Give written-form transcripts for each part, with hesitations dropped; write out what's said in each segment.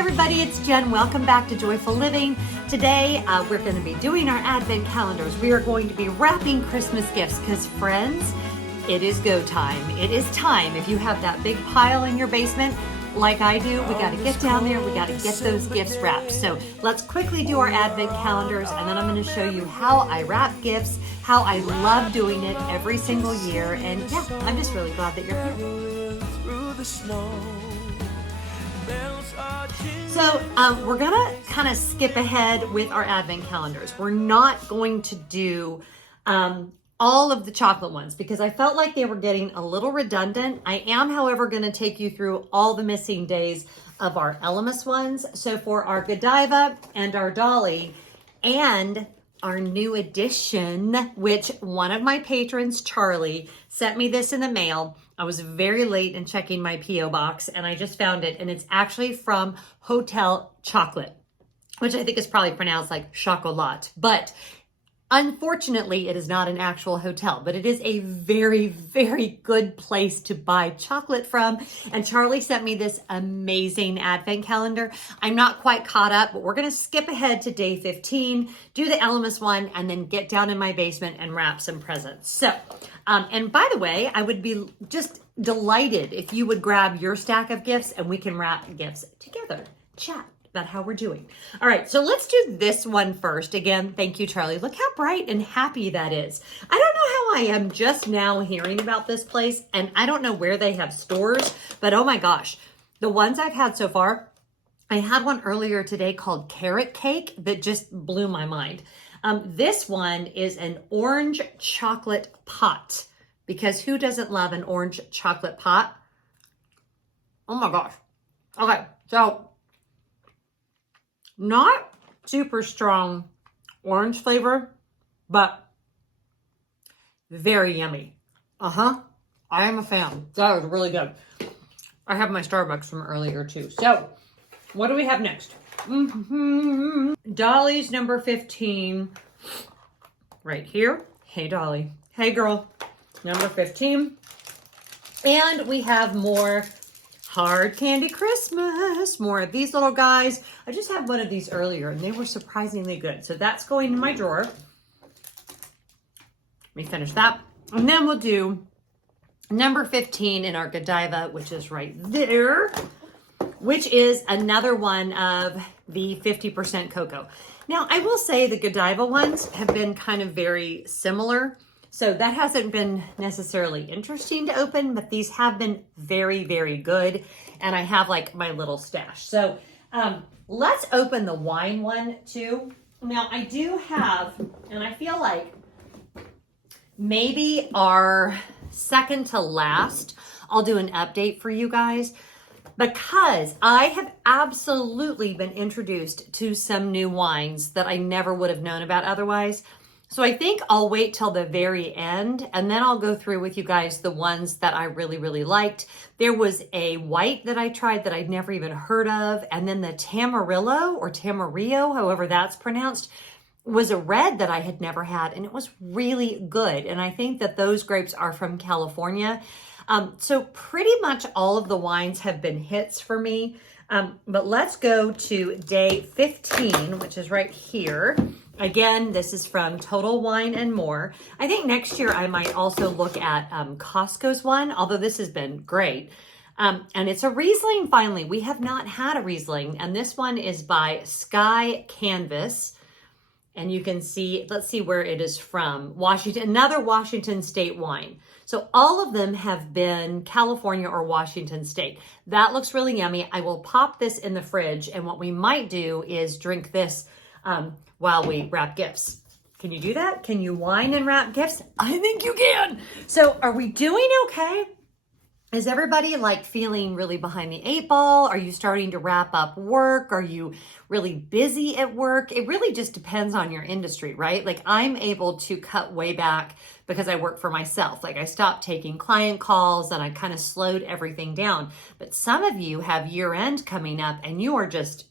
everybody, it's Jen. Welcome back to Joyful Living. Today, we're going to be doing our advent calendars. We are going to be wrapping Christmas gifts because, friends, it is go time. It is time. If you have that big pile in your basement, like I do, we got to get down there. We got to get those gifts wrapped. So let's quickly do our advent calendars, and then I'm going to show you how I wrap gifts, how I love doing it every single year. And yeah, I'm just really glad that you're here. So we're gonna kind of skip ahead with our advent calendars. We're not going to do all of the chocolate ones because I felt like they were getting a little redundant. I am, however, going to take you through all the missing days of our Elemis ones. So for our Godiva and our Dolly and our new addition, which one of my patrons, Charlie, sent me this in the mail. I was very late in checking my P.O. box and I just found it, and it's actually from Hotel Chocolate, which I think is probably pronounced like chocolat, but unfortunately it is not an actual hotel, but it is a very, very good place to buy chocolate from. And Charlie sent me this amazing advent calendar. I'm not quite caught up, but we're gonna skip ahead to day 15, do the Elemis one, and then get down in my basement and wrap some presents. So, and by the way, I would be just delighted if you would grab your stack of gifts and we can wrap gifts together. Chat about how we're doing. All right, so let's do this one first. Again, thank you, Charlie. Look how bright and happy that is. I don't know how I am just now hearing about this place, and I don't know where they have stores, but oh my gosh, the ones I've had so far, I had one earlier today called Carrot Cake that just blew my mind. This one is an orange chocolate pot, because who doesn't love an orange chocolate pot? Oh my gosh. Okay, so not super strong orange flavor, but very yummy. I am a fan. That was really good. I have my Starbucks from earlier too. So what do we have next? Dolly's number 15 right here. Hey, Dolly. Hey, girl. Number 15. And we have more Hard Candy Christmas. More of these little guys. I just had one of these earlier and they were surprisingly good. So that's going in my drawer. Let me finish that. And then we'll do number 15 in our Godiva, which is right there, which is another one of the 50% cocoa. Now, I will say the Godiva ones have been kind of very similar. So that hasn't been necessarily interesting to open, but these have been very, very good. And I have like my little stash. So let's open the wine one too. Now I do have, and I feel like maybe our second to last, I'll do an update for you guys, because I have absolutely been introduced to some new wines that I never would have known about otherwise. So I think I'll wait till the very end and then I'll go through with you guys the ones that I really, really liked. There was a white that I tried that I'd never even heard of. And then the Tamarillo or Tamarillo, however that's pronounced, was a red that I had never had. And it was really good. And I think that those grapes are from California. So pretty much all of the wines have been hits for me. But let's go to day 15, which is right here. Again, this is from Total Wine and More. I think next year I might also look at Costco's one, although this has been great. And it's a Riesling finally. We have not had a Riesling. And this one is by Sky Canvas. And you can see, let's see where it is from. Washington, another Washington State wine. So all of them have been California or Washington State. That looks really yummy. I will pop this in the fridge. And what we might do is drink this while we wrap gifts. Can you do that? Can you wine and wrap gifts? I think you can. So are we doing okay? Is everybody like feeling really behind the 8 ball? Are you starting to wrap up work? Are you really busy at work? It really just depends on your industry, right? Like I'm able to cut way back because I work for myself. Like I stopped taking client calls and I kind of slowed everything down. But some of you have year end coming up and you are just,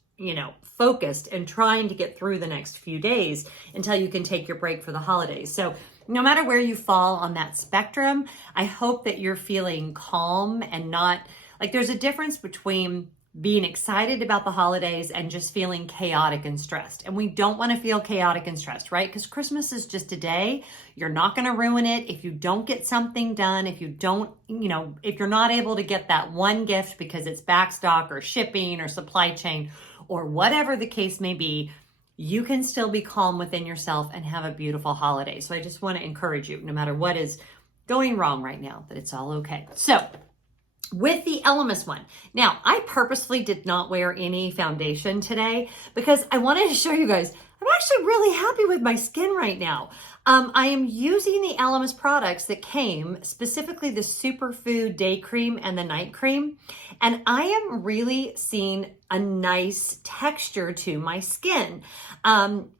focused and trying to get through the next few days until you can take your break for the holidays. So no matter where you fall on that spectrum, I hope that you're feeling calm and not like there's a difference between being excited about the holidays and just feeling chaotic and stressed. And we don't want to feel chaotic and stressed, right? Because Christmas is just a day. You're not going to ruin it if you don't get something done, if you don't, if you're not able to get that one gift because it's backstock or shipping or supply chain or whatever the case may be. You can still be calm within yourself and have a beautiful holiday. So I just want to encourage you, no matter what is going wrong right now, that it's all okay. So with the Elemis one, now I purposely did not wear any foundation today because I wanted to show you guys, I'm actually really happy with my skin right now. I am using the Elemis products that came, specifically the Superfood Day Cream and the Night Cream, and I am really seeing a nice texture to my skin.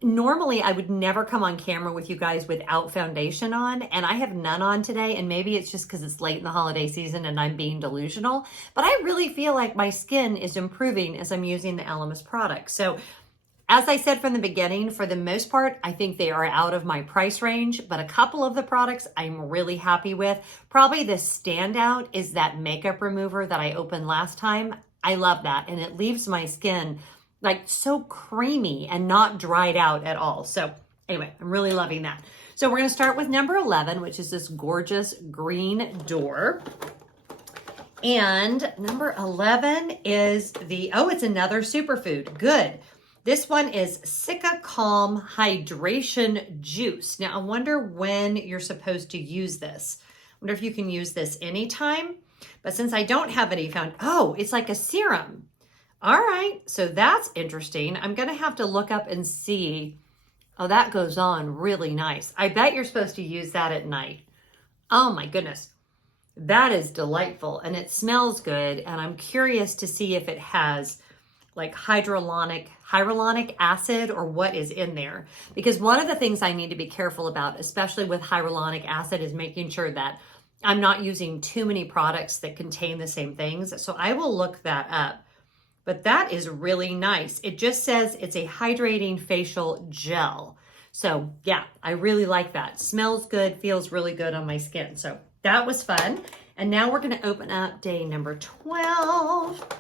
Normally, I would never come on camera with you guys without foundation on, and I have none on today, and maybe it's just because it's late in the holiday season and I'm being delusional, but I really feel like my skin is improving as I'm using the Elemis products. So as I said from the beginning, for the most part, I think they are out of my price range, but a couple of the products I'm really happy with. Probably the standout is that makeup remover that I opened last time. I love that, and it leaves my skin like so creamy and not dried out at all. So anyway, I'm really loving that. So we're gonna start with number 11, which is this gorgeous green door. And number 11 is it's another superfood, good. This one is Sika Calm Hydration Juice. Now, I wonder when you're supposed to use this. I wonder if you can use this anytime. But since I don't have any it's like a serum. All right, so that's interesting. I'm going to have to look up and see. Oh, that goes on really nice. I bet you're supposed to use that at night. Oh, my goodness. That is delightful, and it smells good. And I'm curious to see if it has like hyaluronic acid or what is in there. Because one of the things I need to be careful about, especially with hyaluronic acid, is making sure that I'm not using too many products that contain the same things. So I will look that up. But that is really nice. It just says it's a hydrating facial gel. So yeah, I really like that. Smells good, feels really good on my skin. So that was fun. And now we're gonna open up day number 12.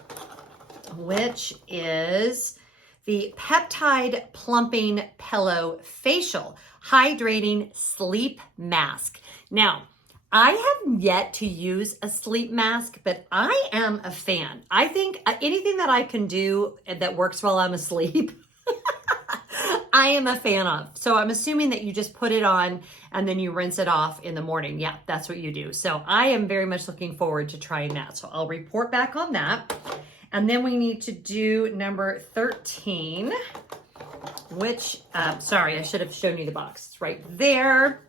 Which is the Peptide Plumping Pillow Facial Hydrating Sleep Mask. Now, I have yet to use a sleep mask, but I am a fan. I think anything that I can do that works while I'm asleep, I am a fan of. So I'm assuming that you just put it on and then you rinse it off in the morning. Yeah, that's what you do. So I am very much looking forward to trying that. So I'll report back on that. And then we need to do number 13, which, sorry, I should have shown you the box. It's right there.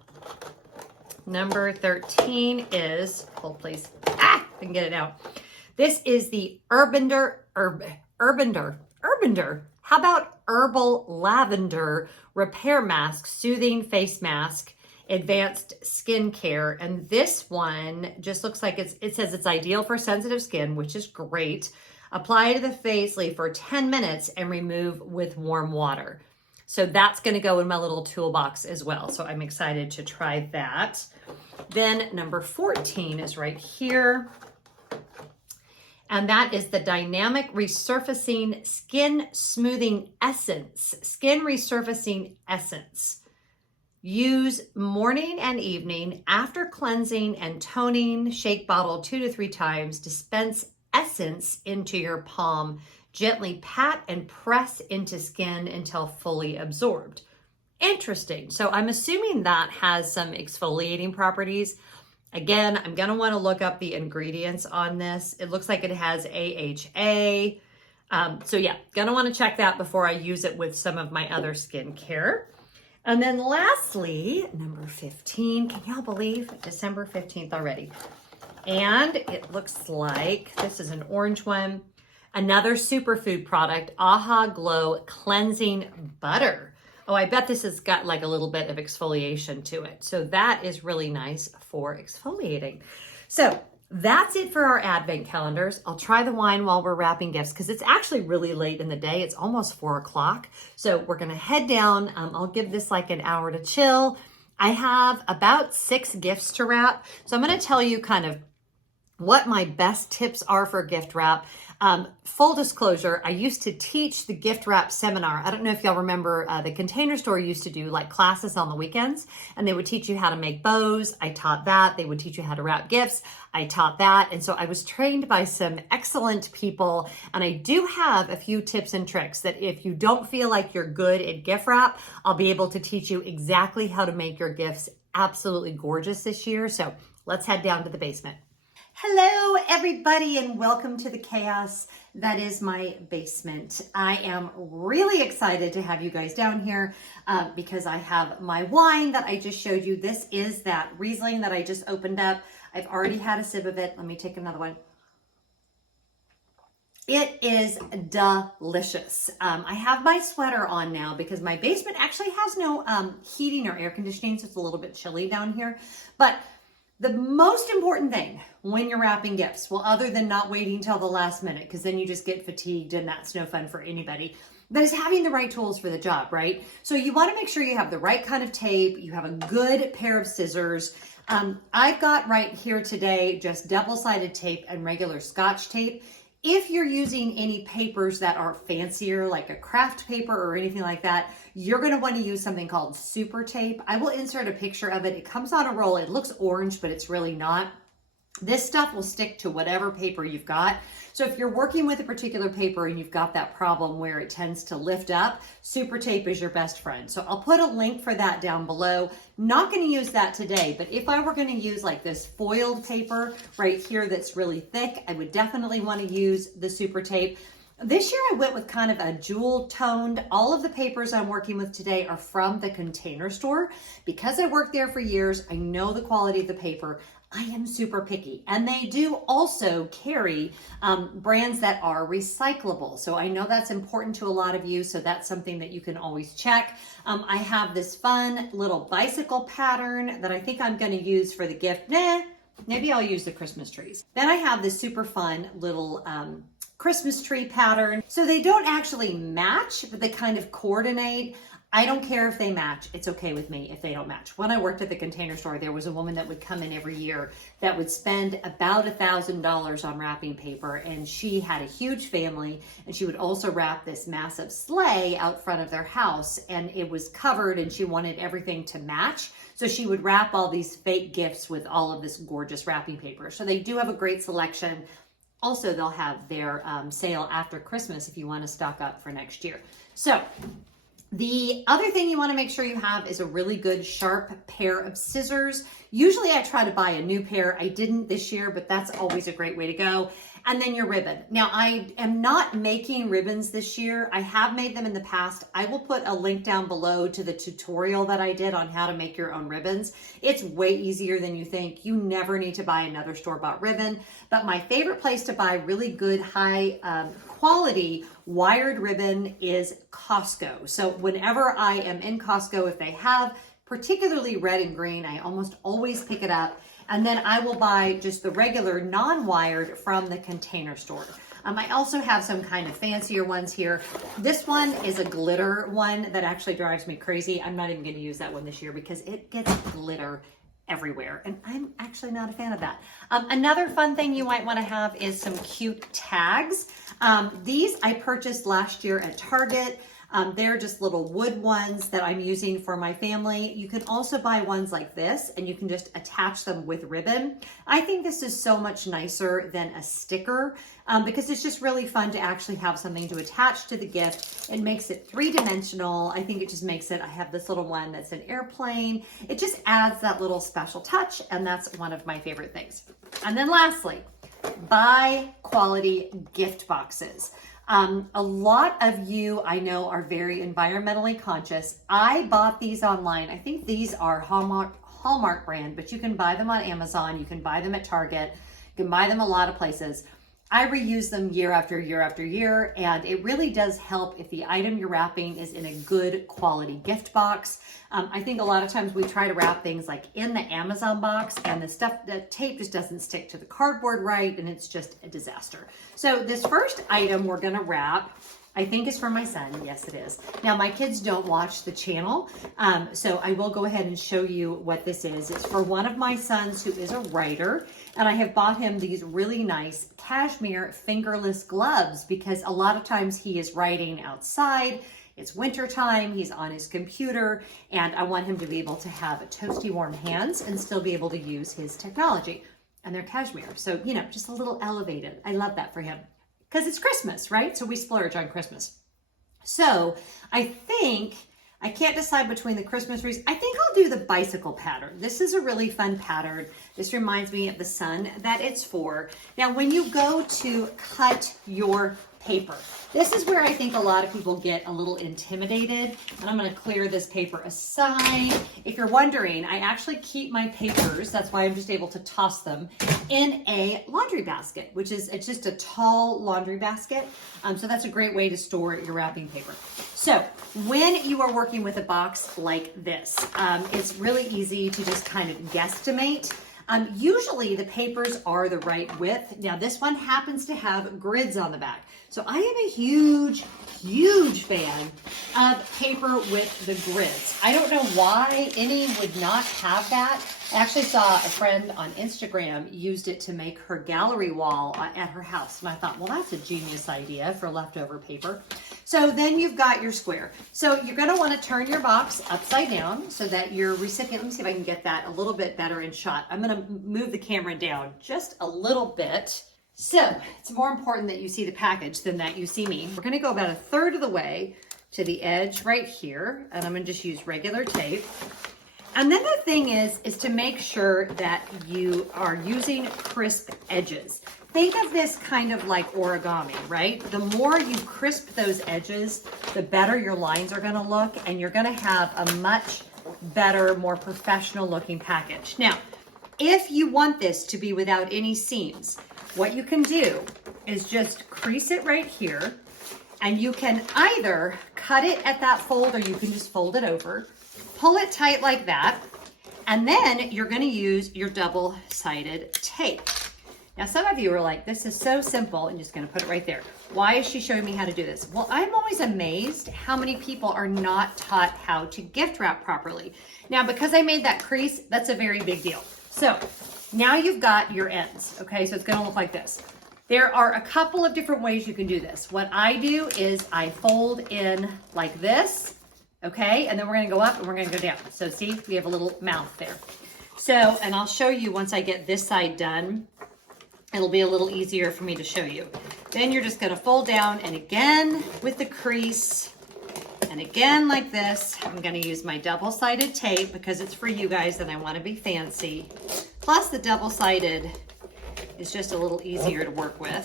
Number 13 is, hold please, I can get it out. This is the Urbender. How about Herbal Lavender Repair Mask, Soothing Face Mask, Advanced Skincare. And this one just looks like it says it's ideal for sensitive skin, which is great. Apply to the face, leave for 10 minutes, and remove with warm water. So that's going to go in my little toolbox as well. So I'm excited to try that. Then number 14 is right here. And that is the Dynamic Resurfacing Skin Smoothing Essence. Skin Resurfacing Essence. Use morning and evening after cleansing and toning. Shake bottle 2 to 3 times. Dispense essence into your palm. Gently pat and press into skin until fully absorbed. Interesting. So I'm assuming that has some exfoliating properties. Again, I'm going to want to look up the ingredients on this. It looks like it has AHA. So yeah, going to want to check that before I use it with some of my other skincare. And then lastly, number 15. Can y'all believe December 15th already? And it looks like this is an orange one. Another superfood product, Aha Glow Cleansing Butter. Oh, I bet this has got like a little bit of exfoliation to it. So that is really nice for exfoliating. So that's it for our advent calendars. I'll try the wine while we're wrapping gifts because it's actually really late in the day. It's almost 4 o'clock. So we're going to head down. I'll give this like an hour to chill. I have about 6 gifts to wrap. So I'm going to tell you kind of what my best tips are for gift wrap. Full disclosure, I used to teach the gift wrap seminar. I don't know if y'all remember, the Container Store used to do like classes on the weekends, and they would teach you how to make bows. I taught that. They would teach you how to wrap gifts. I taught that. And so I was trained by some excellent people, and I do have a few tips and tricks that if you don't feel like you're good at gift wrap, I'll be able to teach you exactly how to make your gifts absolutely gorgeous this year. So let's head down to the basement. Hello, everybody, and welcome to the chaos that is my basement. I am really excited to have you guys down here because I have my wine that I just showed you. This is that Riesling that I just opened up. I've already had a sip of it. Let me take another one. It is delicious. I have my sweater on now because my basement actually has no heating or air conditioning, so it's a little bit chilly down here. But the most important thing when you're wrapping gifts, well, other than not waiting till the last minute, because then you just get fatigued and that's no fun for anybody, but is having the right tools for the job, right? So you want to make sure you have the right kind of tape, you have a good pair of scissors. I've got right here today just double-sided tape and regular Scotch tape. If you're using any papers that are fancier, like a craft paper or anything like that, you're going to want to use something called super tape. I will insert a picture of it. It comes on a roll. It looks orange, but it's really not. This stuff will stick to whatever paper you've got. So if you're working with a particular paper and you've got that problem where it tends to lift up, super tape is your best friend. So I'll put a link for that down below. Not going to use that today, but if I were going to use like this foiled paper right here that's really thick, I would definitely want to use the super tape. This year I went with kind of a jewel toned. All of the papers I'm working with today are from the Container Store. Because I worked there for years, I know the quality of the paper. I am super picky, and they do also carry brands that are recyclable. So I know that's important to a lot of you, so that's something that you can always check. I have this fun little bicycle pattern that I think I'm going to use for the gift. Maybe I'll use the Christmas trees. Then I have this super fun little Christmas tree pattern. So they don't actually match, but they kind of coordinate. I don't care if they match. It's okay with me if they don't match. When I worked at the Container Store, there was a woman that would come in every year that would spend about $1,000 on wrapping paper, and she had a huge family, and she would also wrap this massive sleigh out front of their house, and it was covered, and she wanted everything to match. So she would wrap all these fake gifts with all of this gorgeous wrapping paper. So they do have a great selection. Also, they'll have their sale after Christmas if you want to stock up for next year. So the other thing you want to make sure you have is a really good sharp pair of scissors. Usually I try to buy a new pair. I didn't this year, but that's always a great way to go. And then your ribbon. Now, I am not making ribbons this year. I have made them in the past. I will put a link down below to the tutorial that I did on how to make your own ribbons. It's way easier than you think. You never need to buy another store-bought ribbon. But my favorite place to buy really good, high quality wired ribbon is Costco. So whenever I am in Costco, if they have particularly red and green, I almost always pick it up. And then I will buy just the regular non-wired from the Container Store. I also have some kind of fancier ones here. This one is a glitter one that actually drives me crazy. I'm not even going to use that one this year because it gets glitter everywhere, and I'm actually not a fan of that. Another fun thing you might want to have is some cute tags. These I purchased last year at Target. They're just little wood ones that I'm using for my family. You can also buy ones like this, and you can just attach them with ribbon. I think this is so much nicer than a sticker because it's just really fun to actually have something to attach to the gift. It makes it three-dimensional. I think it just makes it, I have this little one that's an airplane. It just adds that little special touch, and that's one of my favorite things. And then lastly, buy quality gift boxes. A lot of you I know are very environmentally conscious. I bought these online. I think these are Hallmark brand, but you can buy them on Amazon. You can buy them at Target. You can buy them a lot of places. I reuse them year after year after year, and it really does help if the item you're wrapping is in a good quality gift box. I think a lot of times we try to wrap things like in the Amazon box, and the tape just doesn't stick to the cardboard right, and it's just a disaster. So this first item we're gonna wrap I think it's for my son. Yes, it is. Now, my kids don't watch the channel, so I will go ahead and show you what this is. It's for one of my sons who is a writer, and I have bought him these really nice cashmere fingerless gloves because a lot of times he is writing outside. It's winter time, he's on his computer, and I want him to be able to have toasty warm hands and still be able to use his technology. And they're cashmere, so, you know, just a little elevated. I love that for him. Because it's Christmas, right? So we splurge on Christmas. So I think, I can't decide between the Christmas wreaths. I think I'll do the bicycle pattern. This is a really fun pattern. This reminds me of the sun that it's for. Now, when you go to cut your paper, this is where I think a lot of people get a little intimidated. And I'm going to clear this paper aside. If you're wondering, I actually keep my papers, that's why I'm just able to toss them, in a laundry basket, which is, it's just a tall laundry basket. So that's a great way to store your wrapping paper. So when you are working with a box like this, it's really easy to just kind of guesstimate. Usually the papers are the right width. Now this one happens to have grids on the back. So I am a huge, huge fan of paper with the grids. I don't know why any would not have that. I actually saw a friend on Instagram used it to make her gallery wall at her house. And I thought, well, that's a genius idea for leftover paper. So then you've got your square. So you're gonna wanna turn your box upside down so that your recipient, let me see if I can get that a little bit better in shot. I'm gonna move the camera down just a little bit. So it's more important that you see the package than that you see me. We're gonna go about 1/3 of the way to the edge right here, and I'm gonna just use regular tape. And then the thing is to make sure that you are using crisp edges. Think of this kind of like origami, right? The more you crisp those edges, the better your lines are gonna look, and you're gonna have a much better, more professional looking package. Now, if you want this to be without any seams, what you can do is just crease it right here, and you can either cut it at that fold or you can just fold it over, pull it tight like that, and then you're gonna use your double-sided tape. Now, some of you are like, this is so simple, and just gonna put it right there. Why is she showing me how to do this? Well, I'm always amazed how many people are not taught how to gift wrap properly. Now, because I made that crease, that's a very big deal. So now you've got your ends, okay? So it's gonna look like this. There are a couple of different ways you can do this. What I do is I fold in like this, okay? And then we're gonna go up and we're gonna go down. So see, we have a little mouth there. So, and I'll show you once I get this side done, it'll be a little easier for me to show you. Then you're just gonna fold down, and again with the crease, and again like this. I'm gonna use my double-sided tape because it's for you guys and I wanna be fancy. Plus the double-sided is just a little easier to work with.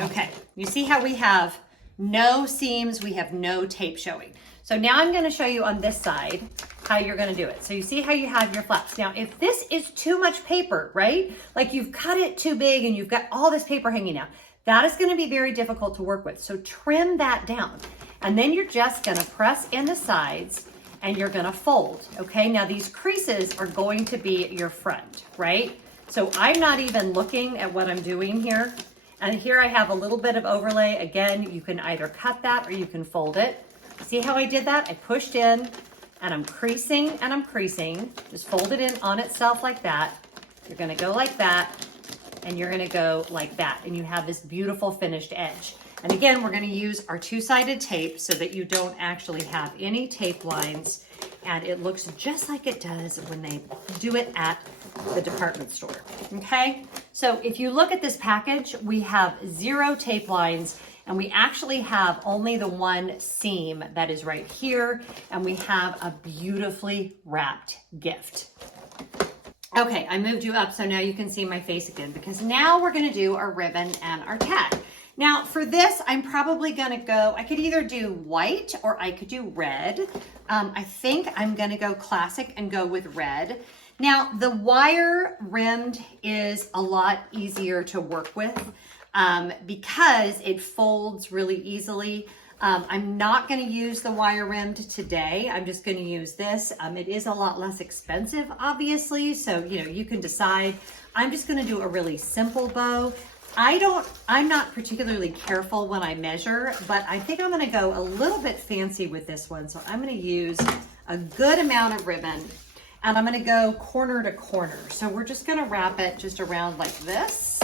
Okay, you see how we have no seams, we have no tape showing. So now I'm gonna show you on this side how you're gonna do it. So you see how you have your flaps. Now, if this is too much paper, right? Like you've cut it too big and you've got all this paper hanging out, that is gonna be very difficult to work with. So trim that down. And then you're just gonna press in the sides and you're gonna fold, okay? Now these creases are going to be your front, right? So I'm not even looking at what I'm doing here. And here I have a little bit of overlay. Again, you can either cut that or you can fold it. See how I did that? I pushed in and I'm creasing and I'm creasing. Just fold it in on itself like that. You're gonna go like that and you're gonna go like that. And you have this beautiful finished edge. And again, we're gonna use our two-sided tape so that you don't actually have any tape lines, and it looks just like it does when they do it at the department store, okay? So if you look at this package, we have 0 tape lines, and we actually have only the one seam that is right here, and we have a beautifully wrapped gift. Okay, I moved you up so now you can see my face again, because now we're gonna do our ribbon and our tag. Now for this, I'm probably gonna go, I could either do white or I could do red. I think I'm gonna go classic and go with red. Now the wire rimmed is a lot easier to work with because it folds really easily. I'm not gonna use the wire rimmed today. I'm just gonna use this. It is a lot less expensive, obviously, so you know, you can decide. I'm just gonna do a really simple bow. I'm not particularly careful when I measure, but I think I'm gonna go a little bit fancy with this one. So I'm gonna use a good amount of ribbon, and I'm gonna go corner to corner. So we're just gonna wrap it just around like this,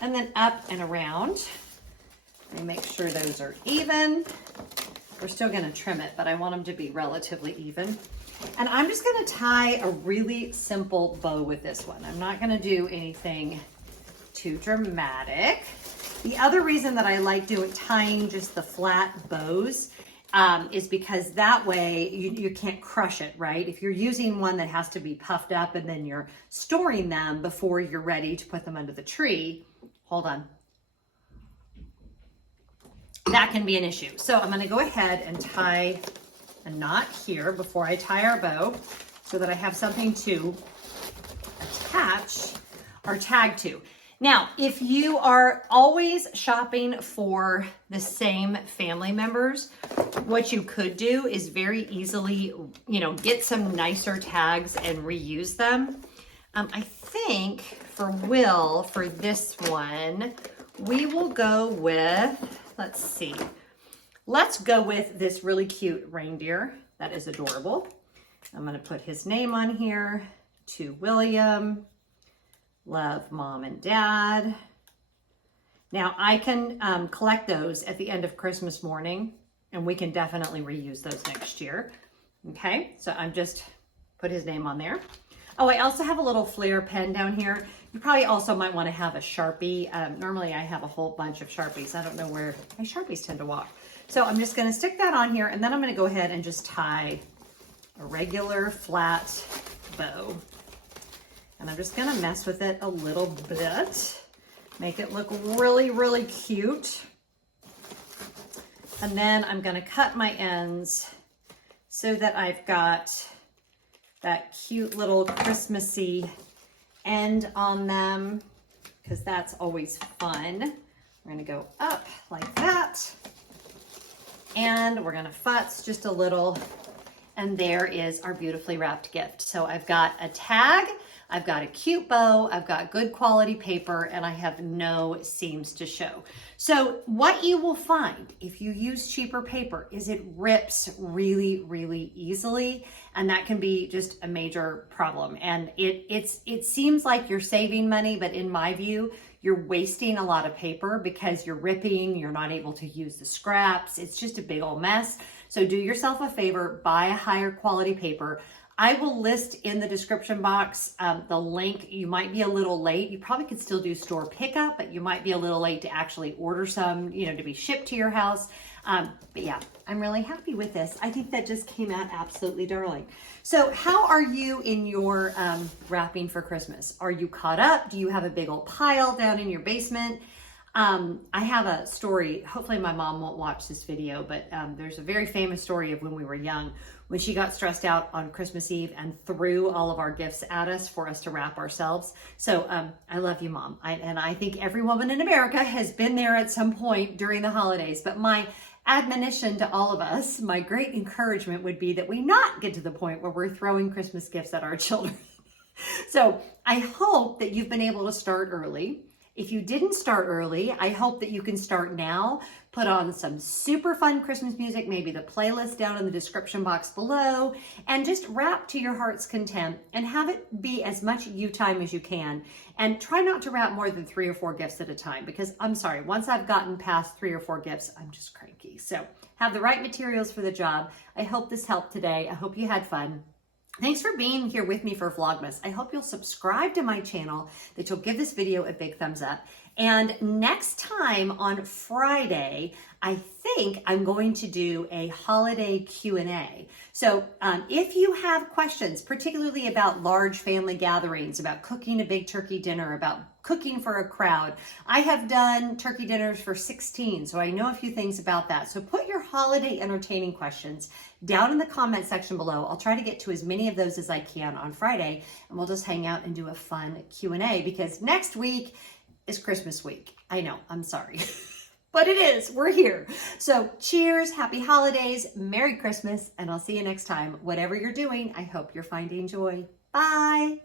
and then up and around. And make sure those are even. We're still gonna trim it, but I want them to be relatively even. And I'm just gonna tie a really simple bow with this one. I'm not gonna do anything too dramatic. The other reason that I like tying just the flat bows is because that way you can't crush it, right? If you're using one that has to be puffed up and then you're storing them before you're ready to put them under the tree, hold on. That can be an issue. So I'm gonna go ahead and tie a knot here before I tie our bow so that I have something to attach our tag to. Now, if you are always shopping for the same family members, what you could do is very easily, get some nicer tags and reuse them. I think for this one, we will go with, let's see. Let's go with this really cute reindeer. That is adorable. I'm gonna put his name on here. To William. Love, Mom and Dad. Now I can collect those at the end of Christmas morning, and we can definitely reuse those next year. Okay, so I'm just put his name on there. Oh, I also have a little Flair pen down here. You probably also might want to have a Sharpie. Normally I have a whole bunch of Sharpies. I don't know where my Sharpies tend to walk. So I'm just going to stick that on here, and then I'm going to go ahead and just tie a regular flat bow. And I'm just gonna mess with it a little bit, make it look really, really cute. And then I'm gonna cut my ends so that I've got that cute little Christmassy end on them, because that's always fun. We're gonna go up like that, and we're gonna futz just a little, and there is our beautifully wrapped gift. So I've got a tag, I've got a cute bow, I've got good quality paper, and I have no seams to show. So what you will find if you use cheaper paper is it rips really, really easily, and that can be just a major problem. And it seems like you're saving money, but in my view, you're wasting a lot of paper because you're ripping, you're not able to use the scraps. It's just a big old mess. So do yourself a favor, buy a higher quality paper. I will list in the description box the link. You might be a little late. You probably could still do store pickup, but you might be a little late to actually order some, to be shipped to your house. But yeah, I'm really happy with this. I think that just came out absolutely darling. So how are you in your wrapping for Christmas? Are you caught up? Do you have a big old pile down in your basement? I have a story. Hopefully my mom won't watch this video, but there's a very famous story of when we were young, when she got stressed out on Christmas Eve and threw all of our gifts at us for us to wrap ourselves. So I love you, Mom. And I think every woman in America has been there at some point during the holidays. But my admonition to all of us, my great encouragement would be that we not get to the point where we're throwing Christmas gifts at our children. So I hope that you've been able to start early. If you didn't start early, I hope that you can start now. Put on some super fun Christmas music, maybe the playlist down in the description box below, and just wrap to your heart's content and have it be as much you time as you can. And try not to wrap more than 3 or 4 gifts at a time, because I'm sorry, once I've gotten past 3 or 4 gifts, I'm just cranky. So have the right materials for the job. I hope this helped today. I hope you had fun. Thanks for being here with me for Vlogmas. I hope you'll subscribe to my channel, that you'll give this video a big thumbs up. And next time on Friday, I think I'm going to do a holiday Q&A. So if you have questions, particularly about large family gatherings, about cooking a big turkey dinner, about cooking for a crowd. I have done turkey dinners for 16, so I know a few things about that. So put your holiday entertaining questions down in the comment section below. I'll try to get to as many of those as I can on Friday, and we'll just hang out and do a fun Q&A, because next week is Christmas week. I know, I'm sorry. But it is, we're here. So cheers, happy holidays, Merry Christmas, and I'll see you next time. Whatever you're doing, I hope you're finding joy. Bye.